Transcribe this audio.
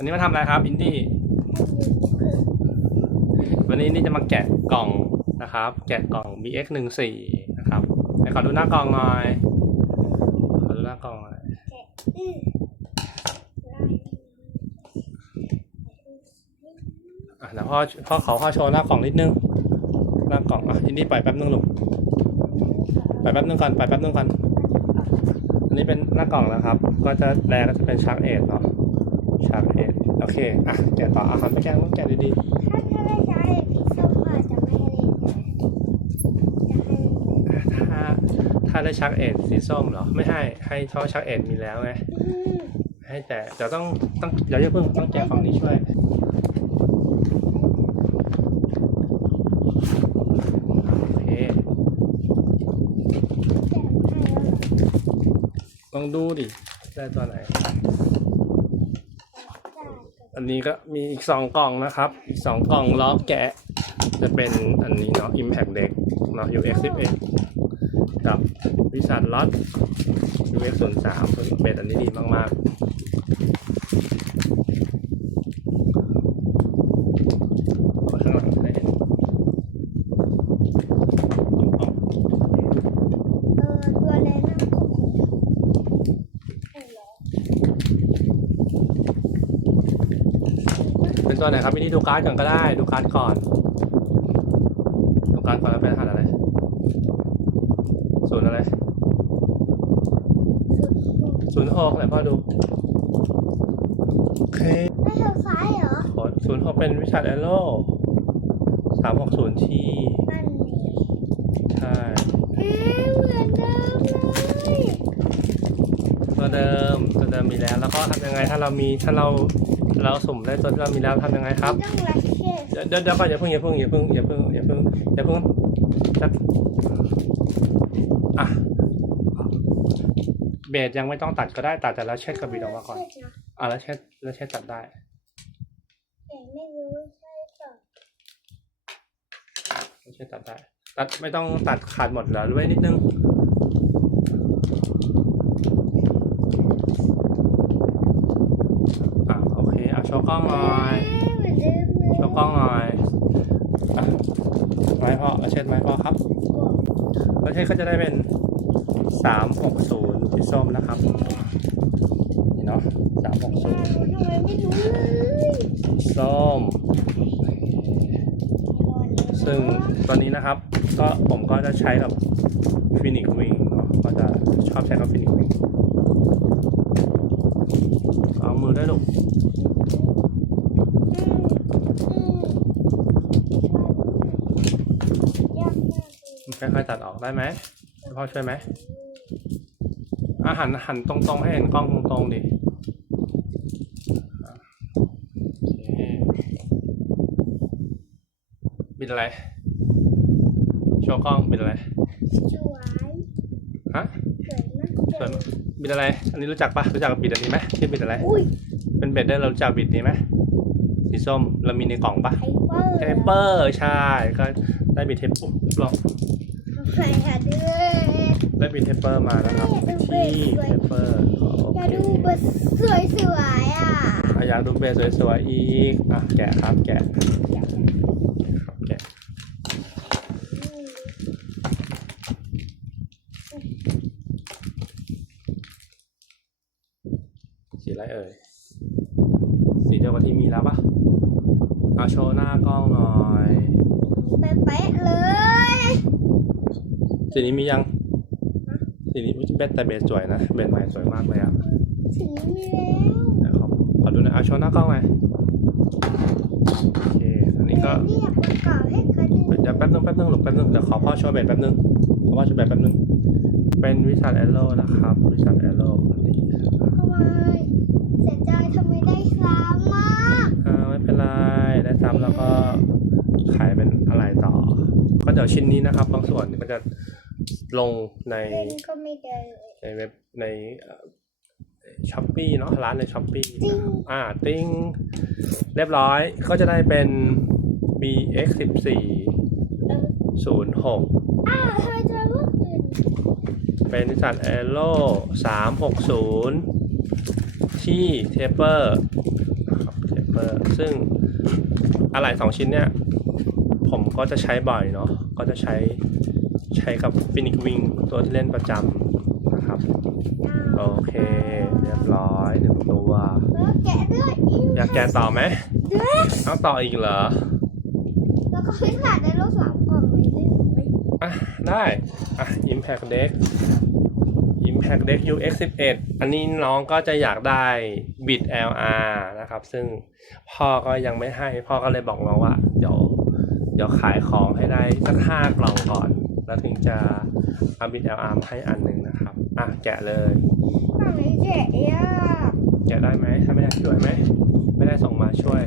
วันนี้มาทำอะไรครับ อินดี้ วันนี้นี่จะมาแกะกล่องนะครับ แกะกล่อง BX หนึ่งสี่นะครับไหนขอดูหน้ากล่องหน่อย ขอดูหน้ากล่องหน่อย อะเดี๋ยวพ่อพ่อขอพ่อโชว์หน้ากล่องนิดนึง หน้ากล่องอะอินดี้ปล่อยแป๊บนึงลูกปล่อยแป๊บนึงก่อนปล่อยแป๊บนึงก่อน อันนี้เป็นหน้ากล่องนะครับ ก็จะแรกก็จะเป็นชาร์กเอทเนาะ ชาร์กเอทโอเค อะแกะต่ออาหารไปแกะต้องแกะดีถ้าถ้าได้ใช้สีส้มก็จะไม่ให้เล่นเลยจะให้ๆถ้าถ้าได้ชาร์กเอทสีส้มเหรอ ไม่ให้ ให้เพราะชาร์กเอทมีแล้วไง อืมให้แต่เดี๋ยวต้องต้องเดี๋ยวอย่าเพิ่งต้องแกะฝั่งนี้ช่วย โอเคแกะให้แล้วเหรอลองดูดิ ได้ตัวไหนได้ก่ อันนี้ก็มีอีกสองกล่องนะครับ อีกสองกล่องล้อแกะ จะเป็นอันนี้เนาะ Impact Deck เนาะ UX 11กับวิสัทล็อต UX 0 3เป็นอันนี้ดีมากๆเอาไว้ข้างหลังก็ได้ เออตัวแรกนะโอ้โห เป็น ตัวไหนครับมินิดูการ์ดก่อนก็ได้ ดูการ์ดก่อน ดูการ์ดก่อนแล้วเป็นรหัสอะไรศูนย์อะไรสุดศูนย์หกไหนพ่อดูโอเคไม่ทางซ้ายเหรอศูนย์หกเป็นวิชาแอโร่สามหกศูนย์ทีนั่นนี่ใช่เอ๊ะเหมือนเดิมเลยตัวเดิมตัวเดิมมีแล้ว แล้วก็ทำยังไงถ้าเรามีถ้าเรา เราสุ่มได้ตัวที่เรามีแล้วทำยังไงครับ ต้องรักเช่นเดี๋ยวเดี๋ยวเดี๋ยวก่อนอย่าเพิ่งอย่าเพิ่งอย่าเพิ่งอย่าเพิ่งอย่าเพิ่งอย่าเพิ่งจัดอะเบสยังไม่ต้องตัดก็ได้ตัดแต่แล้วเช็ดกับบีดออกมาก่อนเช็ดนะอะแล้วเช็ดแล้วเช็ดตัดได้ แต่ไม่รู้ใช่ต่อแล้วเช็ดตัดได้ ตัดไม่ต้องตัดขาดหมดเหลือไว้นิดนึงอะ โอเคเอาโชว์กล้องหน่อยเหมือนเดิมเลยโชว์กล้องหน่อยอะไม้พ่อแล้วเช็ดไม้พ่อครับแล้วเช็ดก็จะได้เป็นสามหกศูนย์สีส้มนะครับนี่เนาะสามหกศูนย์ทำไมไม่รู้เลยส้มซึ่งตอนนี้นะครับ ก็ผมก็จะใช้กับฟินิกวิงเนาะก็จะชอบใช้กับฟินิกวิงเอามือได้ลูก ยากมากเลย ค่อยๆตัดออกได้ไหมให้พ่อช่วยไหมอาหันหันตรงๆให้เห็นกล้องตรงๆดิอะโอเคบิดอะไร โชว์กล้องบิดอะไร สวย ฮะ สวยมากสวยมากบิดอะไร อันนี้รู้จักปะรู้จักกับบิดอันนี้ไหมที่บิดอะไรอุ้ยเป็นเบ็ดได้เรารู้จักบิดนี้ไหมสีส้มเรามีในกล่องปะไฮเปอร์เทปเปอร์ ใช่ ก็ได้บิดเทปปุ๊บลอง ทำไมอะด้วยได้บิดเทปเปอร์มานะครับที่เทปเปอร์โออย่าเคดูเบอร์สวยสวยๆอะอะอยากดูเบสสวยๆอีกอะแกะครับแกะครับแกะสีอะไรเอ่ยสีเดียวกับที่มีแล้วปะเอาโชว์หน้ากล้องหน่อยเป๊ะๆเลย สีนี้มียังสีนี้เบสแต่เบสสวยนะเบสใหม่สวยมากเลยอะสีมีแล้วเดี๋ยวขอขอดูหนะเอาโชว์หน้ากล้องหน่อยโอเคอันนี้ก็นี่อยากประกอบให้เขาดูเดี๋ยวแป๊บนึงแป๊บนึงหลบแป๊บนึงเดี๋ยวขอพ่อโชว์เบสแป๊บนึงขอพ่อโชว์เบสแป๊บนึงเป็นวิชาแอโร่นะครับวิชาแอโร่อันนี้ทำไมเสียใจทำไมได้ซ้ำมากอ่าไม่เป็นไรได้ซ้ำแล้วก็ขายเป็นอะไรต่อ ก็เดี๋ยวชิ้นนี้นะครับ บางส่วนก็จะ ลงในเล่นก็ไม่ได้ในเว็บในช้อปปี้เนาะร้านในช้อปปี้จริงอ่าติ้งเรียบร้อยก็จะได้เป็น BX 14เออ06อ้าวทำไมจะว่าอื่นเป็นนิสสันแอโร่360ที่เทปเปอร์ครับ Sniper ซึ่งอะไหล่สองชิ้นเนี่ย ผมก็จะใช้บ่อยเนาะก็จะใช้ ใช้กับฟินิกวิงตัวที่เล่นประจำนะครับ โอเค เรียบร้อยหนึ่งตัวแล้วแกะด้วยอิมอยากแกะต่อไหมเด้อต้องต่ออีกเหรอแล้วก็ไม่ขาดได้รถสามกล่องเลยได้ไหมอะได้อะ Impact Deck Impact Deck UX 11 อันนี้น้องก็จะอยากได้ Bit LR นะครับ ซึ่งพ่อก็ยังไม่ให้ พ่อก็เลยบอกน้องว่า เดี๋ยวเดี๋ยวขายของให้ได้สักห้ากล่องก่อน แล้วถึงจะเอา Bit LR มาให้อันหนึ่งนะครับ อะแกะเลยฝั่งนี้แกะยากแกะได้ไหมถ้าไม่ได้ช่วยไหม ไม่ได้ส่งมาช่วย